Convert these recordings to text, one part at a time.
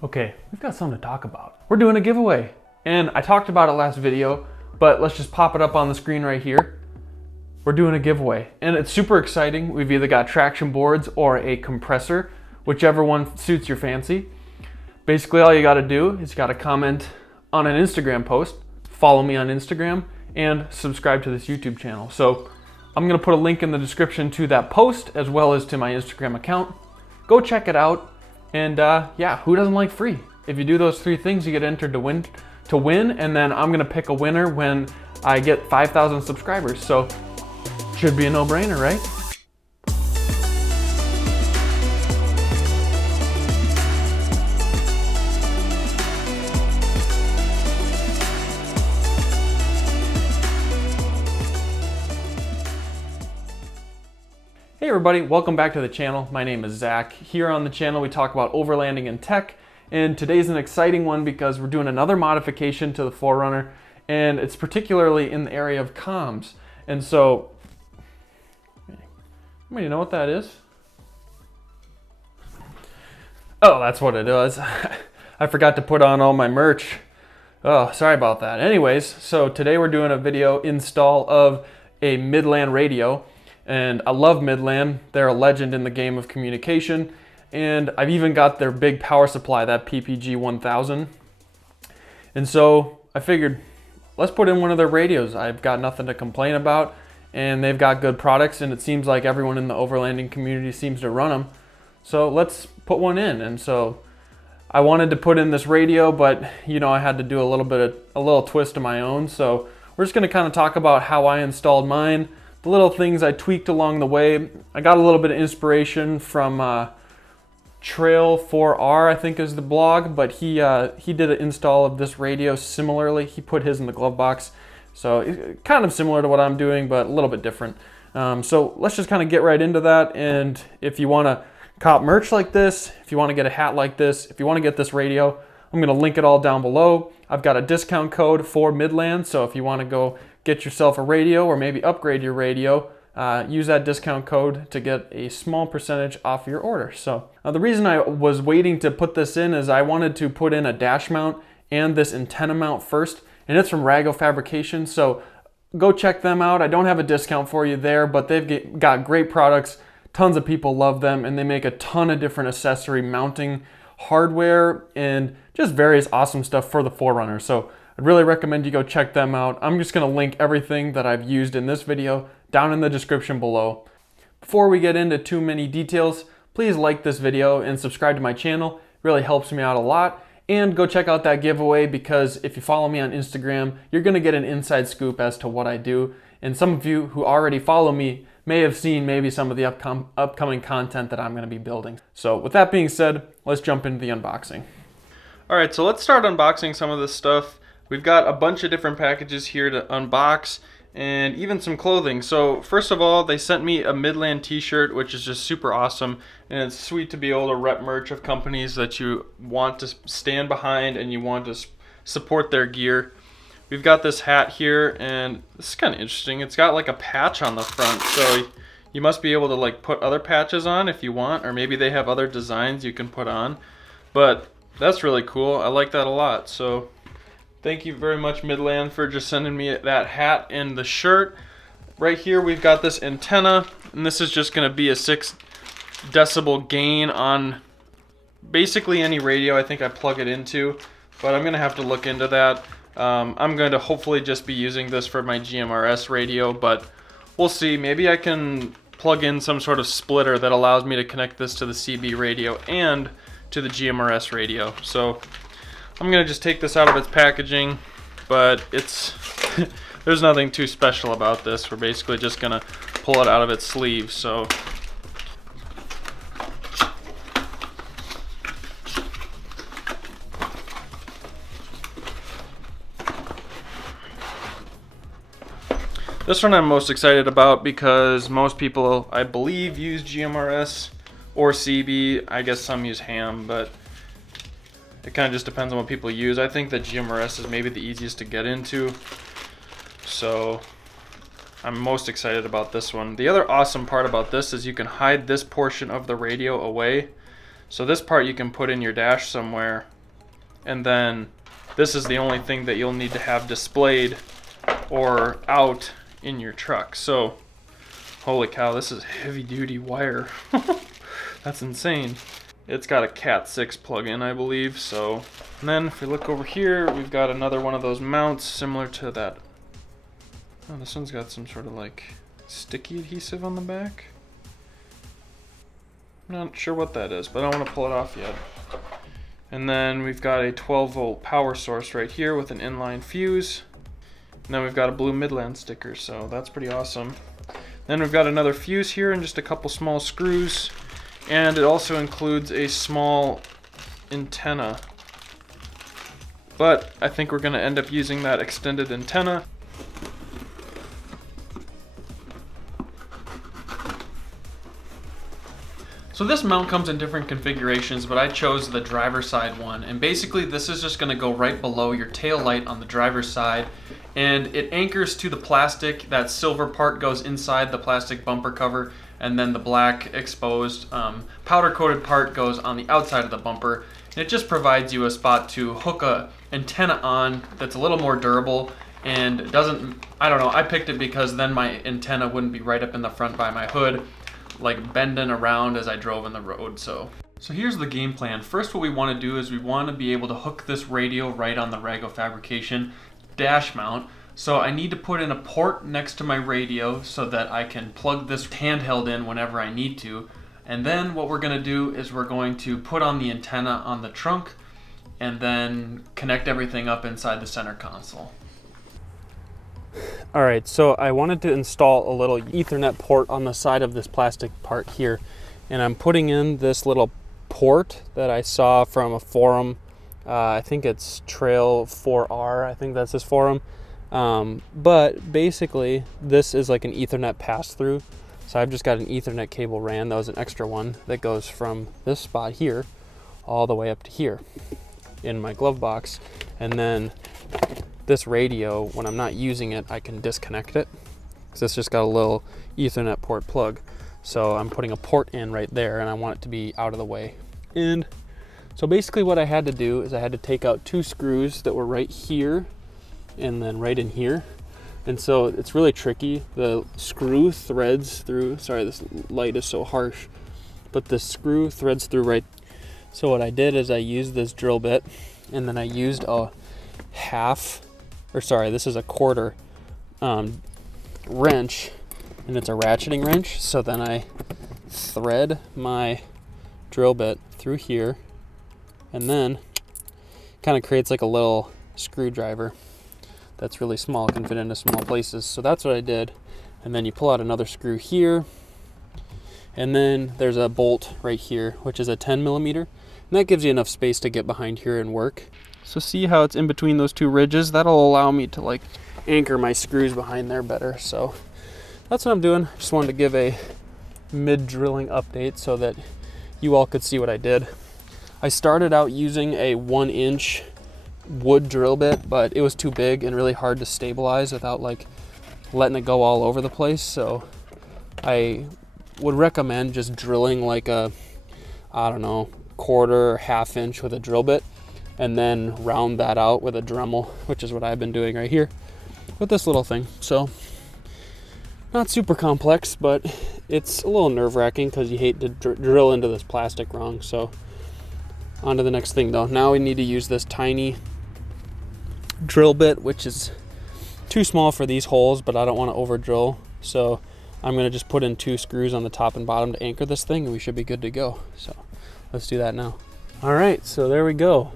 Okay, we've got something to talk about. We're doing a giveaway. And I talked about it last video, but let's just pop it up on the screen right here. We're doing a giveaway and it's super exciting. We've either got traction boards or a compressor, whichever one suits your fancy. Basically all you gotta do is you gotta comment on an Instagram post, follow me on Instagram, and subscribe to this YouTube channel. So I'm gonna put a link in the description to that post as well as to my Instagram account. Go check it out. And yeah, who doesn't like free? If you do those three things, you get entered to win, and then I'm gonna pick a winner when I get 5,000 subscribers. So should be a no-brainer, right? Hey everybody, welcome back to the channel. My name is Zach. Here on the channel we talk about overlanding and tech, and today's an exciting one because we're doing another modification to the 4Runner, and it's particularly in the area of comms. And so, anybody know what that is? Oh, that's what it is. I forgot to put on all my merch. Oh, sorry about that. Anyways, so today we're doing a video install of a Midland radio. And I love Midland. They're a legend in the game of communication. And I've even got their big power supply, that PPG 1000. And so I figured, let's put in one of their radios. I've got nothing to complain about, and they've got good products, and it seems like everyone in the overlanding community seems to run them. So let's put one in. And so I wanted to put in this radio, but you know, I had to do a little twist of my own. So we're just gonna kind of talk about how I installed mine, the little things I tweaked along the way. I got a little bit of inspiration from Trail 4R, I think is the blog, but he did an install of this radio similarly. He put his in the glove box. So it's kind of similar to what I'm doing, but a little bit different. So let's just kind of get right into that. And if you want to cop merch like this, if you want to get a hat like this, if you want to get this radio, I'm going to link it all down below. I've got a discount code for Midland, so if you want to go get yourself a radio or maybe upgrade your radio, use that discount code to get a small percentage off your order. So the reason I was waiting to put this in is I wanted to put in a dash mount and this antenna mount first, and it's from Rago Fabrication, so go check them out. I don't have a discount for you there, but they've got great products. Tons of people love them, and they make a ton of different accessory mounting hardware and just various awesome stuff for the 4Runner. So I'd really recommend you go check them out. I'm just going to link everything that I've used in this video down in the description below. Before we get into too many details, please like this video and subscribe to my channel. It really helps me out a lot. And go check out that giveaway, because if you follow me on Instagram, you're going to get an inside scoop as to what I do. And some of you who already follow me may have seen maybe some of the upcoming content that I'm going to be building. So with that being said, let's jump into the unboxing. All right, so let's start unboxing some of this stuff. We've got a bunch of different packages here to unbox, and even some clothing. So first of all, they sent me a Midland T-Shirt, which is just super awesome, and it's sweet to be able to rep merch of companies that you want to stand behind and you want to support their gear. We've got this hat here, and this is kind of interesting. It's got like a patch on the front, so you must be able to like put other patches on if you want, or maybe they have other designs you can put on. But that's really cool. I like that a lot. So thank you very much, Midland, for just sending me that hat and the shirt. Right here we've got this antenna, and this is just going to be a 6 decibel gain on basically any radio I think I plug it into, but I'm going to have to look into that. I'm going to hopefully just be using this for my GMRS radio, but we'll see. Maybe I can plug in some sort of splitter that allows me to connect this to the CB radio and to the GMRS radio. So I'm going to just take this out of its packaging, but it's there's nothing too special about this. We're basically just going to pull it out of its sleeve. So this one I'm most excited about because most people, I believe, use GMRS or CB. I guess some use ham, but it kind of just depends on what people use. I think that GMRS is maybe the easiest to get into, so I'm most excited about this one. The other awesome part about this is you can hide this portion of the radio away. So this part you can put in your dash somewhere, and then this is the only thing that you'll need to have displayed or out in your truck. So, holy cow, this is heavy duty wire. That's insane. It's got a Cat 6 plug-in, I believe. So, and then if we look over here, we've got another one of those mounts similar to that. Oh, this one's got some sort of like sticky adhesive on the back. I'm not sure what that is, but I don't want to pull it off yet. And then we've got a 12-volt power source right here with an inline fuse. And then we've got a blue Midland sticker, so that's pretty awesome. Then we've got another fuse here and just a couple small screws. And it also includes a small antenna. But I think we're going to end up using that extended antenna. So this mount comes in different configurations, but I chose the driver's side one. And basically this is just gonna go right below your tail light on the driver's side. And it anchors to the plastic. That silver part goes inside the plastic bumper cover, and then the black exposed powder coated part goes on the outside of the bumper. And it just provides you a spot to hook a antenna on that's a little more durable and doesn't, I don't know, I picked it because then my antenna wouldn't be right up in the front by my hood, like bending around as I drove in the road. So here's the game plan. First, what we want to do is we want to be able to hook this radio right on the Rago Fabrication dash mount. So I need to put in a port next to my radio so that I can plug this handheld in whenever I need to. And then what we're going to do is we're going to put on the antenna on the trunk and then connect everything up inside the center console. All right, so I wanted to install a little Ethernet port on the side of this plastic part here, and I'm putting in this little port that I saw from a forum. I think it's Trail 4R, I think that's this forum. But basically, this is like an Ethernet pass-through. So I've just got an Ethernet cable ran. That was an extra one that goes from this spot here all the way up to here in my glove box. And then this radio, when I'm not using it, I can disconnect it because it's just got a little Ethernet port plug. So I'm putting a port in right there, and I want it to be out of the way. And so basically what I had to do is I had to take out two screws that were right here and then right in here. And so it's really tricky. The screw threads through, sorry, this light is so harsh, but the screw threads through right. So what I did is I used this drill bit, and then I used a this is a quarter wrench, and it's a ratcheting wrench. So then I thread my drill bit through here, and then kind of creates like a little screwdriver that's really small, can fit into small places. So that's what I did. And then you pull out another screw here, and then there's a bolt right here, which is a 10 millimeter. And that gives you enough space to get behind here and work. So see how it's in between those two ridges? That'll allow me to like anchor my screws behind there better. So that's what I'm doing. Just wanted to give a mid-drilling update so that you all could see what I did. I started out using a 1-inch wood drill bit, but it was too big and really hard to stabilize without like letting it go all over the place. So I would recommend just drilling like a, I don't know, quarter or half-inch with a drill bit, and then round that out with a Dremel, which is what I've been doing right here with this little thing. So not super complex, but it's a little nerve-wracking because you hate to drill into this plastic wrong. So on to the next thing though. Now we need to use this tiny drill bit, which is too small for these holes, but I don't want to over drill. So I'm going to just put in two screws on the top and bottom to anchor this thing, and we should be good to go. So let's do that now. All right, so there we go.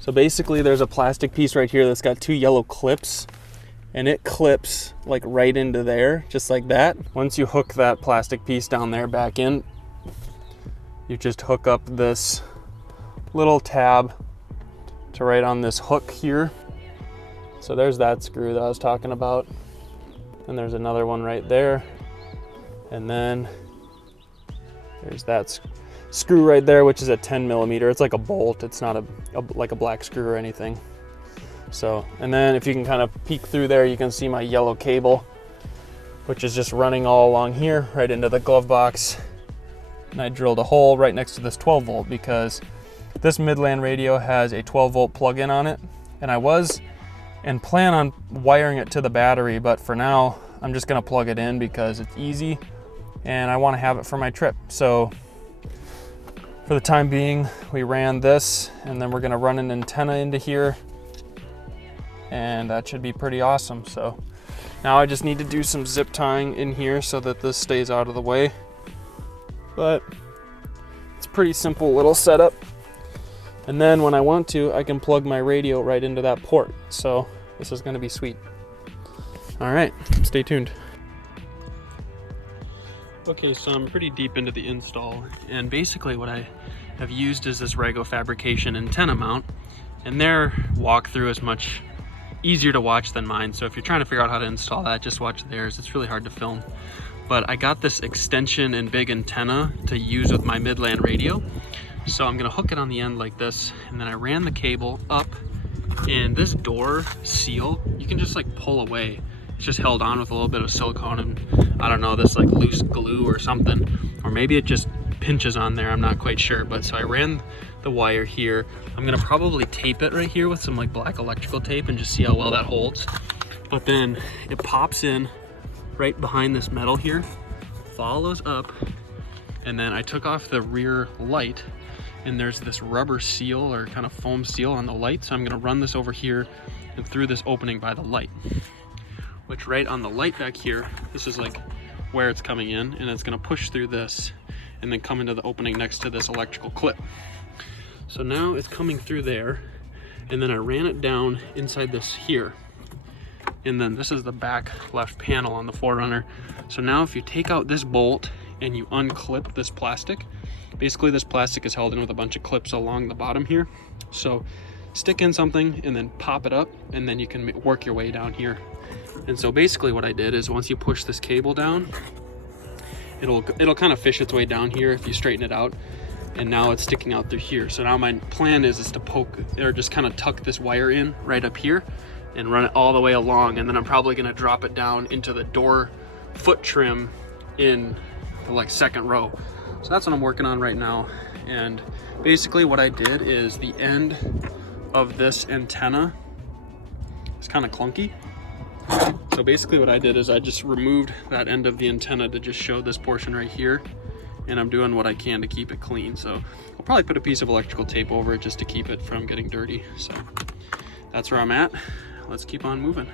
So basically there's a plastic piece right here that's got two yellow clips, and it clips like right into there, just like that. Once you hook that plastic piece down there back in, you just hook up this little tab to right on this hook here. So there's that screw that I was talking about. And there's another one right there. And then there's that screw right there, which is a 10 millimeter. It's like a bolt. It's not like a black screw or anything. So, and then if you can kind of peek through there, you can see my yellow cable, which is just running all along here, right into the glove box. and I drilled a hole right next to this 12 volt because this Midland radio has a 12 volt plug-in on it, and I plan on wiring it to the battery, but for now I'm just gonna plug it in because it's easy and I want to have it for my trip. So for the time being, we ran this, and then we're gonna run an antenna into here, and that should be pretty awesome. So now I just need to do some zip tying in here so that this stays out of the way. But it's a pretty simple little setup. And then when I want to, I can plug my radio right into that port. So this is gonna be sweet. All right, stay tuned. Okay, so I'm pretty deep into the install, and basically what I have used is this Rago Fabrication antenna mount, and their walkthrough is much easier to watch than mine. So if you're trying to figure out how to install that, just watch theirs. It's really hard to film. But I got this extension and big antenna to use with my Midland radio. So I'm gonna hook it on the end like this, and then I ran the cable up, and this door seal, you can just like pull away. It's just held on with a little bit of silicone and I don't know, this like loose glue or something, or maybe it just pinches on there, I'm not quite sure. But so I ran the wire here. I'm gonna probably tape it right here with some like black electrical tape and just see how well that holds. But then it pops in right behind this metal here, follows up, and then I took off the rear light, and there's this rubber seal or kind of foam seal on the light. So I'm gonna run this over here and through this opening by the light, which right on the light back here, this is like where it's coming in, and it's gonna push through this and then come into the opening next to this electrical clip. So now it's coming through there, and then I ran it down inside this here. And then this is the back left panel on the 4Runner. So now if you take out this bolt and you unclip this plastic, basically this plastic is held in with a bunch of clips along the bottom here. So stick in something and then pop it up, and then you can work your way down here. And so basically what I did is once you push this cable down, it'll kind of fish its way down here if you straighten it out. And now it's sticking out through here. So now my plan is to poke or just kind of tuck this wire in right up here and run it all the way along. And then I'm probably gonna drop it down into the door foot trim in the like second row. So that's what I'm working on right now. And basically what I did is the end of this antenna is kind of clunky. So basically what I did is I just removed that end of the antenna to just show this portion right here. And I'm doing what I can to keep it clean. So I'll probably put a piece of electrical tape over it just to keep it from getting dirty. So that's where I'm at. Let's keep on moving.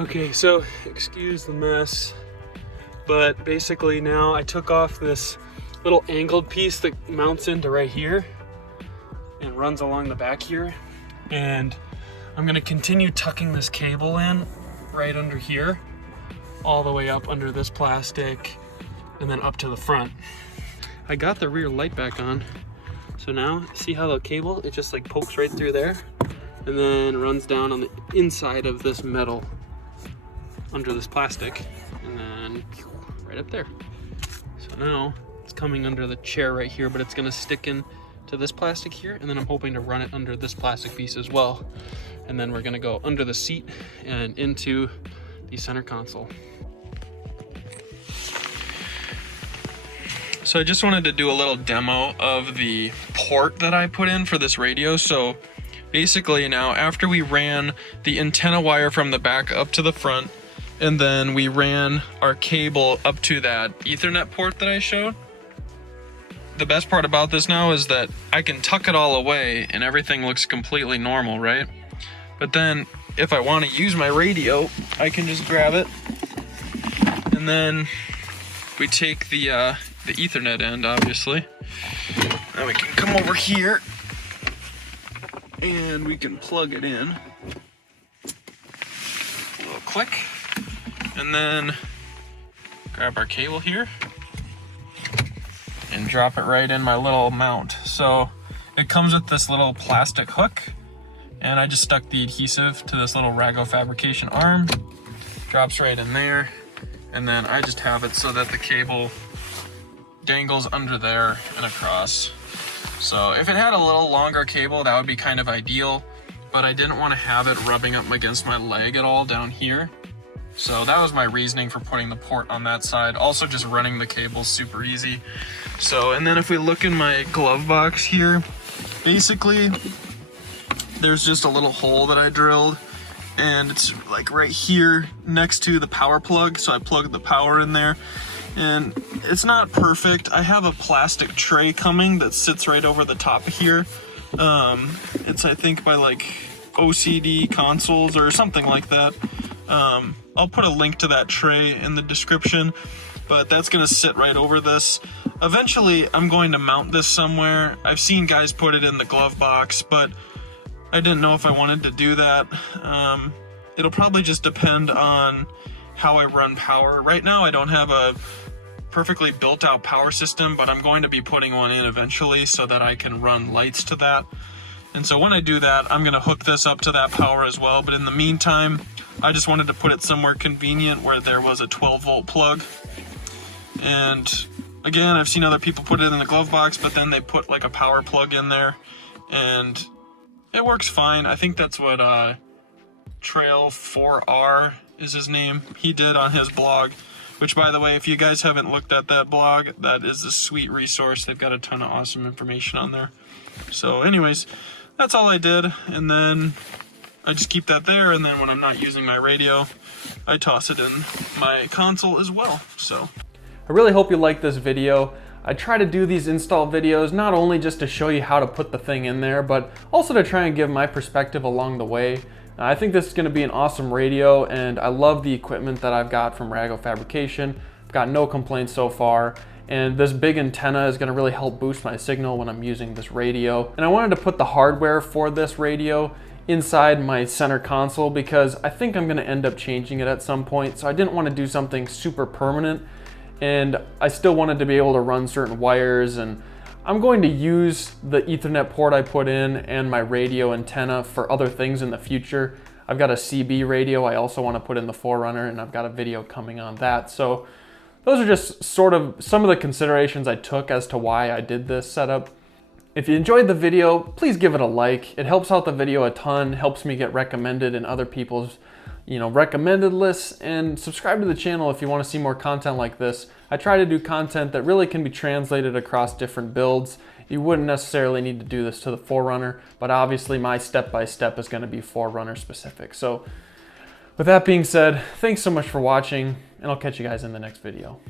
Okay, so excuse the mess, but basically now I took off this little angled piece that mounts into right here and runs along the back here. And I'm gonna continue tucking this cable in right under here, all the way up under this plastic, and then up to the front. I got the rear light back on. So now, see how the cable, it just like pokes right through there, and then runs down on the inside of this metal under this plastic, and then right up there. So now it's coming under the chair right here, but it's gonna stick in to this plastic here, and then I'm hoping to run it under this plastic piece as well. And then we're gonna go under the seat and into the center console. So I just wanted to do a little demo of the port that I put in for this radio. So basically now, after we ran the antenna wire from the back up to the front, and then we ran our cable up to that Ethernet port that I showed, the best part about this now is that I can tuck it all away and everything looks completely normal, right? But then if I want to use my radio, I can just grab it, and then we take the Ethernet end, obviously. Now we can come over here and we can plug it in. A little click, and then grab our cable here and drop it right in my little mount. So it comes with this little plastic hook, and I just stuck the adhesive to this little Rago Fabrication arm, drops right in there, and then I just have it so that the cable dangles under there and across. So if it had a little longer cable, that would be kind of ideal, but I didn't want to have it rubbing up against my leg at all down here. So that was my reasoning for putting the port on that side. Also just running the cables super easy. So, and then if we look in my glove box here, basically there's just a little hole that I drilled, and it's like right here next to the power plug. So I plugged the power in there, and it's not perfect. I have a plastic tray coming that sits right over the top of here. It's, I think, by like OCD Consoles or something like that. I'll put a link to that tray in the description, but that's gonna sit right over this. Eventually, I'm going to mount this somewhere. I've seen guys put it in the glove box, but I didn't know if I wanted to do that. It'll probably just depend on how I run power. Right now, I don't have a perfectly built out power system, but I'm going to be putting one in eventually so that I can run lights to that. And so when I do that, I'm gonna hook this up to that power as well. But in the meantime, I just wanted to put it somewhere convenient where there was a 12-volt plug. And again, I've seen other people put it in the glove box, but then they put like a power plug in there, and it works fine. I think that's what Trail 4R is his name. He did on his blog, which, by the way, if you guys haven't looked at that blog, that is a sweet resource. They've got a ton of awesome information on there. So anyways, that's all I did. And then I just keep that there. And then when I'm not using my radio, I toss it in my console as well. So I really hope you like this video. I try to do these install videos not only just to show you how to put the thing in there, but also to try and give my perspective along the way. I think this is going to be an awesome radio, and I love the equipment that I've got from Rago Fabrication. I've got no complaints so far, and this big antenna is going to really help boost my signal when I'm using this radio. And I wanted to put the hardware for this radio inside my center console because I think I'm going to end up changing it at some point, so I didn't want to do something super permanent, and I still wanted to be able to run certain wires, and I'm going to use the Ethernet port I put in and my radio antenna for other things in the future. I've got a CB radio I also want to put in the 4Runner, and I've got a video coming on that. So those are just sort of some of the considerations I took as to why I did this setup. If you enjoyed the video, please give it a like. It helps out the video a ton, helps me get recommended in other people's recommended lists, and subscribe to the channel if you want to see more content like this. I try to do content that really can be translated across different builds. You wouldn't necessarily need to do this to the 4Runner, but obviously my step-by-step is going to be 4Runner specific. So with that being said, thanks so much for watching, and I'll catch you guys in the next video.